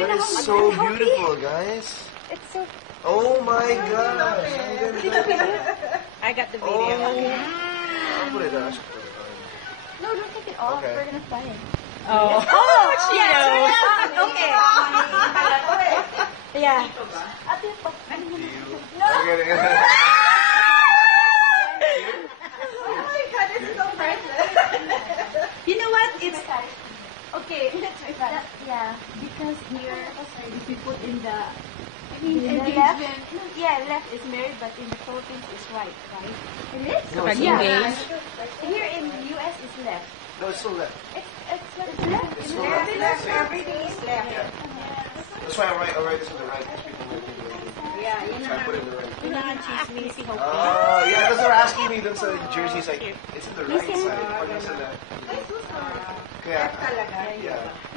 That is so beautiful, guys. It's so... Oh my gosh. Ang ganda. I got the video. I'll put it down. No, don't take it off. Okay. We're gonna fly it. Oh, she knows. Okay. Yeah. No. Okay. You know what? It's Okay. Yeah. Because here, if you put in the... in the left, left is married, but in the Philippines it's right, right? It is? No, it's Yeah. engaged. Here in the US it's left. No, it's still left. It's left. It's In still the left. Everything is left. Yeah. That's why I'll write this on the right. People might think the right. Yeah, So I put it in the right. Yun ang chismis. Oh, yeah, that's what they're asking me. Dun sa jersey, it's like, it's in the right side. Pag nasa left. Kaya, yeah.